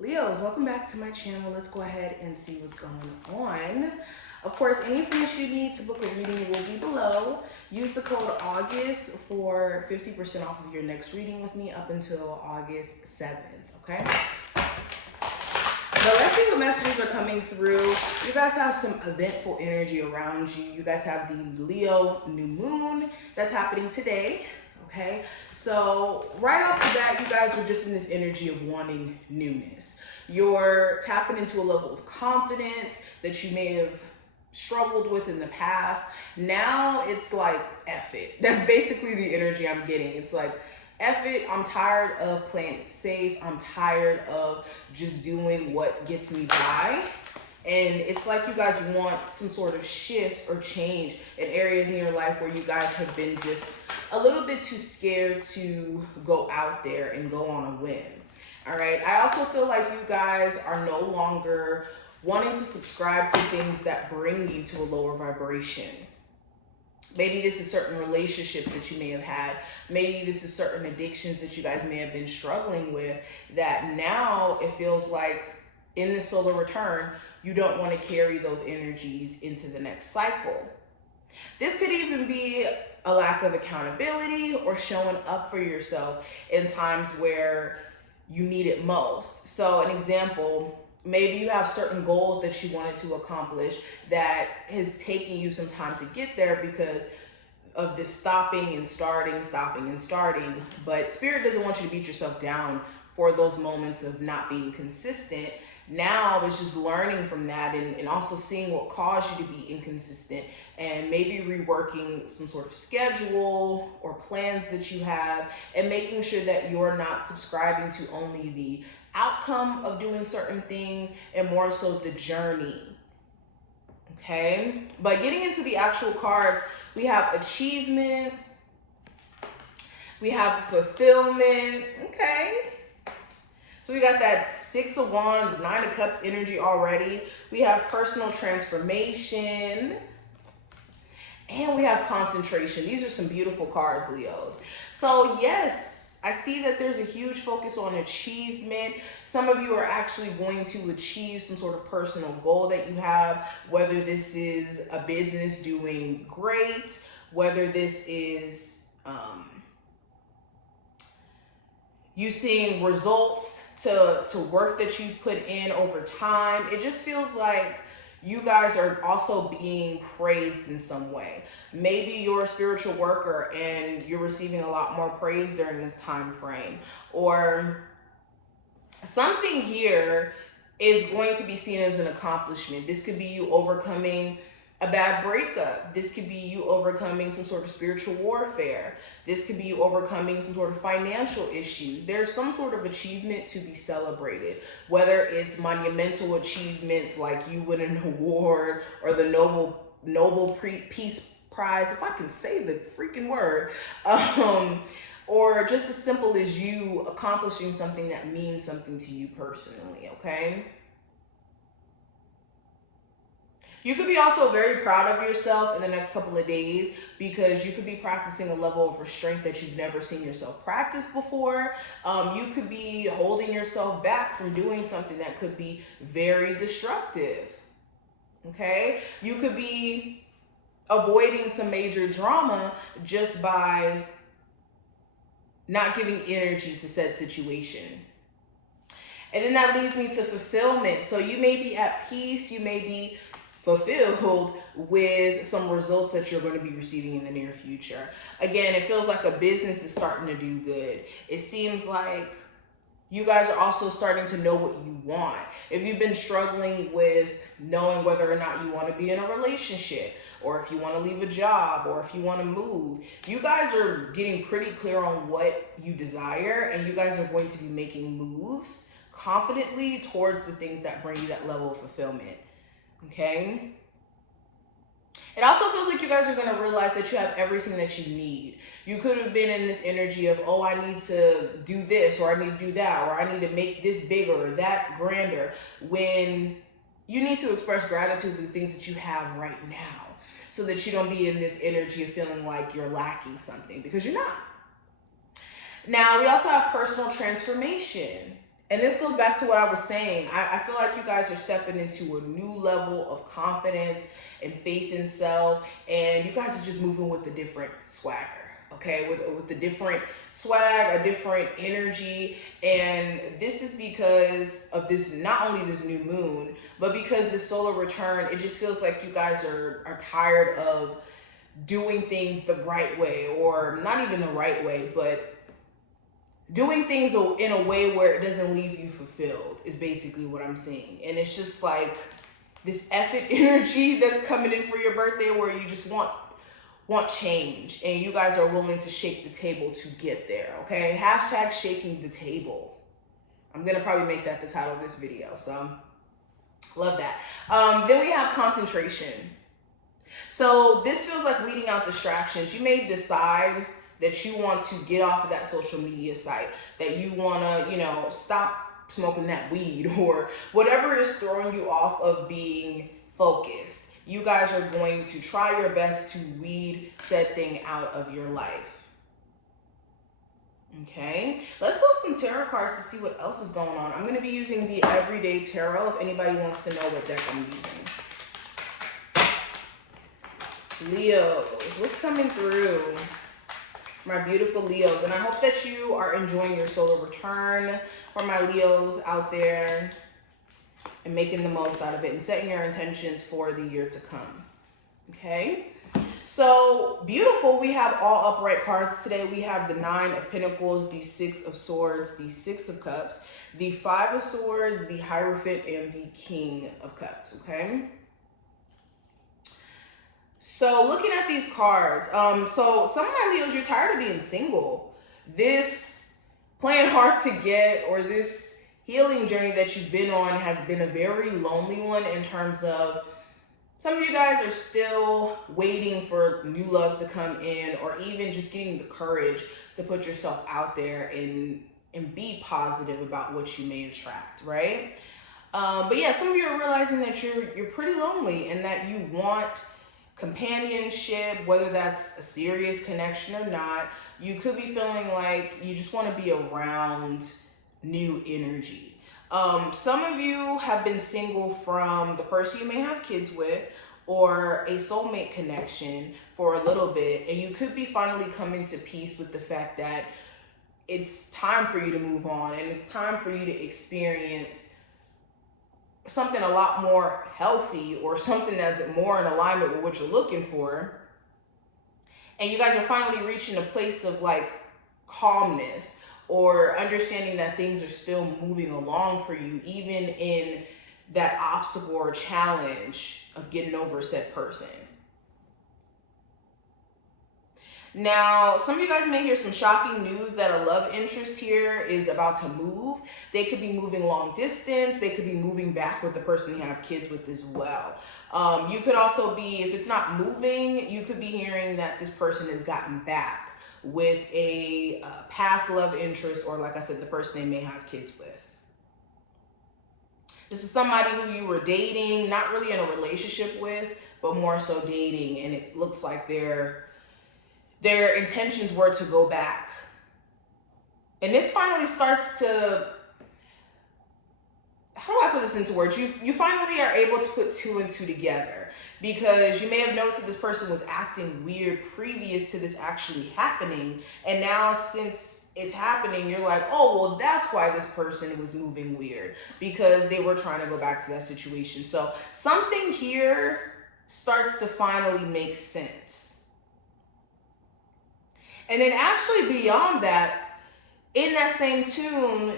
Leos, welcome back to my channel. Let's go ahead and see what's going on. Of course, any information you need to book a reading will be below. Use the code August for 50% off of your next reading with me up until August 7th, okay? But let's see what messages are coming through. You guys have some eventful energy around you. You guys have the Leo new moon that's happening today. Okay, so right off the bat, you guys are just in this energy of wanting newness. You're tapping into a level of confidence that you may have struggled with in the past. Now it's like, F it. That's basically the energy I'm getting. It's like, F it, I'm tired of playing it safe. I'm tired of just doing what gets me by. And it's like you guys want some sort of shift or change in areas in your life where you guys have been just a little bit too scared to go out there and go on a whim. All right. I also feel like you guys are no longer wanting to subscribe to things that bring you to a lower vibration. Maybe this is certain relationships that you may have had. Maybe this is certain addictions that you guys may have been struggling with that now it feels like in the solar return, you don't want to carry those energies into the next cycle. This could even be a lack of accountability or showing up for yourself in times where you need it most. So an example, maybe you have certain goals that you wanted to accomplish that has taken you some time to get there because of this stopping and starting. But Spirit doesn't want you to beat yourself down for those moments of not being consistent. Now it's just learning from that and also seeing what caused you to be inconsistent and maybe reworking some sort of schedule or plans that you have and making sure that you're not subscribing to only the outcome of doing certain things and more so the journey. Okay, but getting into the actual cards, we have achievement, we have fulfillment. Okay. So we got that 6 of Wands, 9 of Cups energy already. We have personal transformation. And we have concentration. These are some beautiful cards, Leos. So yes, I see that there's a huge focus on achievement. Some of you are actually going to achieve some sort of personal goal that you have, whether this is a business doing great, whether this is you seeing results to work that you've put in over time. It just feels like you guys are also being praised in some way. Maybe you're a spiritual worker and you're receiving a lot more praise during this time frame, or something here is going to be seen as an accomplishment. This could be you overcoming a bad breakup. This could be you overcoming some sort of spiritual warfare. This could be you overcoming some sort of financial issues. There's some sort of achievement to be celebrated, whether it's monumental achievements like you win an award or the Nobel Peace Prize, if I can say the freaking word, or just as simple as you accomplishing something that means something to you personally, okay? You could be also very proud of yourself in the next couple of days because you could be practicing a level of restraint that you've never seen yourself practice before. You could be holding yourself back from doing something that could be very destructive, okay? You could be avoiding some major drama just by not giving energy to said situation. And then that leads me to fulfillment. So you may be at peace, you may be fulfilled with some results that you're going to be receiving in the near future. Again, it feels like a business is starting to do good. It seems like you guys are also starting to know what you want. If you've been struggling with knowing whether or not you want to be in a relationship, or if you want to leave a job, or if you want to move, you guys are getting pretty clear on what you desire, and you guys are going to be making moves confidently towards the things that bring you that level of fulfillment. Okay. It also feels like you guys are going to realize that you have everything that you need. You could have been in this energy of, oh, I need to do this, or I need to do that, or I need to make this bigger or that grander, when you need to express gratitude for the things that you have right now so that you don't be in this energy of feeling like you're lacking something, because you're not. Now, we also have personal transformation. And this goes back to what I was saying. I feel like you guys are stepping into a new level of confidence and faith in self. And you guys are just moving with a different swagger, okay? With a different swag, a different energy. And this is because of this, not only this new moon, but because the solar return, it just feels like you guys are tired of doing things the right way, or not even the right way, but doing things in a way where it doesn't leave you fulfilled is basically what I'm seeing. And it's just like this effort energy that's coming in for your birthday, where you just want change, and you guys are willing to shake the table to get there, okay? Hashtag shaking the table. I'm gonna probably make that the title of this video, so love that. Then we have concentration. So this feels like weeding out distractions. You may decide that you want to get off of that social media site, that you want to, you know, stop smoking that weed, or whatever is throwing you off of being focused. You guys are going to try your best to weed said thing out of your life. Okay, let's pull some tarot cards to see what else is going on. I'm going to be using the Everyday Tarot if anybody wants to know what deck I'm using. Leos, what's coming through? My beautiful Leos, and I hope that you are enjoying your solar return, for my Leos out there, and making the most out of it and setting your intentions for the year to come. Okay, so beautiful. We have all upright cards today. We have the 9 of Pentacles, the 6 of Swords, the 6 of Cups, the 5 of Swords, the Hierophant, and the King of Cups. Okay, so looking at these cards, so some of my Leos, you're tired of being single. This playing hard to get, or this healing journey that you've been on, has been a very lonely one, in terms of some of you guys are still waiting for new love to come in, or even just getting the courage to put yourself out there and be positive about what you may attract, right? But yeah, some of you are realizing that you're pretty lonely, and that you want companionship, whether that's a serious connection or not. You could be feeling like you just want to be around new energy. Some of you have been single from the person you may have kids with, or a soulmate connection for a little bit, and you could be finally coming to peace with the fact that it's time for you to move on, and it's time for you to experience something a lot more healthy, or something that's more in alignment with what you're looking for. And you guys are finally reaching a place of like calmness, or understanding that things are still moving along for you, even in that obstacle or challenge of getting over said person. Now, some of you guys may hear some shocking news that a love interest here is about to move. They could be moving long distance. They could be moving back with the person you have kids with as well. You could also be, if it's not moving, you could be hearing that this person has gotten back with a past love interest, or like I said, the person they may have kids with. This is somebody who you were dating, not really in a relationship with, but more so dating, and it looks like their intentions were to go back. And this finally starts to, how do I put this into words? You finally are able to put 2 and 2 together, because you may have noticed that this person was acting weird previous to this actually happening. And now, since it's happening, you're like, oh, well, that's why this person was moving weird, because they were trying to go back to that situation. So something here starts to finally make sense. And then actually beyond that, in that same tune,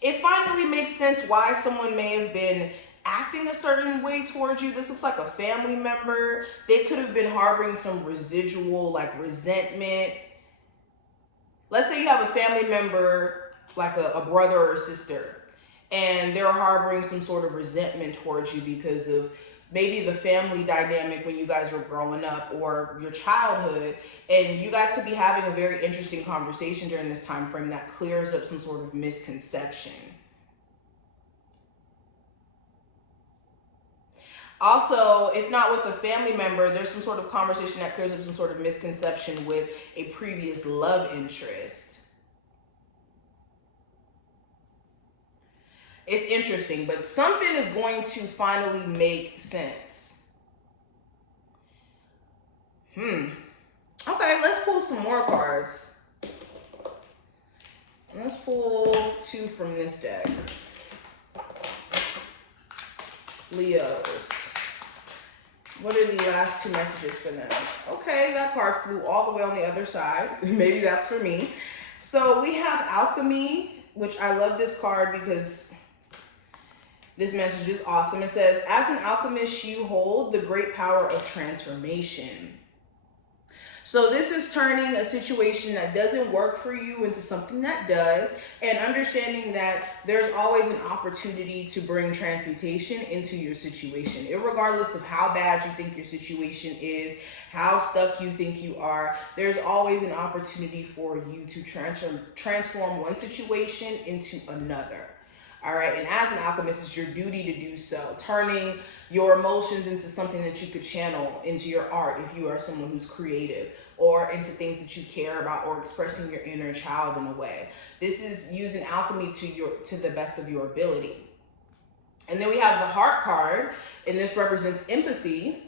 it finally makes sense why someone may have been acting a certain way towards you. This looks like a family member. They could have been harboring some residual like resentment. Let's say you have a family member, like a brother or a sister, and they're harboring some sort of resentment towards you because of maybe the family dynamic when you guys were growing up, or your childhood, and you guys could be having a very interesting conversation during this time frame that clears up some sort of misconception. Also, if not with a family member, there's some sort of conversation that clears up some sort of misconception with a previous love interest. It's interesting, but something is going to finally make sense. Okay, let's pull some more cards. Let's pull 2 from this deck. Leos. What are the last 2 messages for them? Okay, that card flew all the way on the other side. Maybe that's for me. So we have alchemy, which I love this card because this message is awesome. It says, as an alchemist, you hold the great power of transformation. So this is turning a situation that doesn't work for you into something that does, and understanding that there's always an opportunity to bring transmutation into your situation. Irregardless of how bad you think your situation is, how stuck you think you are, there's always an opportunity for you to transform one situation into another. All right, and as an alchemist, it's your duty to do so, turning your emotions into something that you could channel into your art if you are someone who's creative, or into things that you care about, or expressing your inner child in a way. This is using alchemy to the best of your ability. And then we have the heart card, and this represents empathy.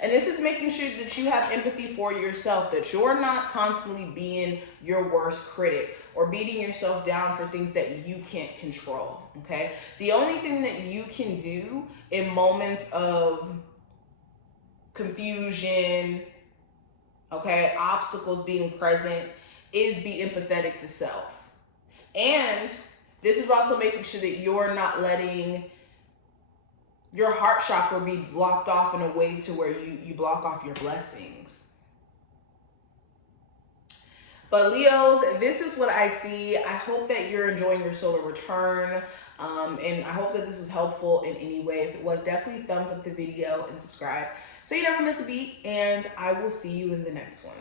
And this is making sure that you have empathy for yourself, that you're not constantly being your worst critic or beating yourself down for things that you can't control, okay? The only thing that you can do in moments of confusion, okay, obstacles being present, is be empathetic to self. And this is also making sure that you're not letting your heart chakra be blocked off in a way to where you block off your blessings. But Leos, this is what I see. I hope that you're enjoying your solar return. And I hope that this is helpful in any way. If it was, definitely thumbs up the video and subscribe so you never miss a beat. And I will see you in the next one.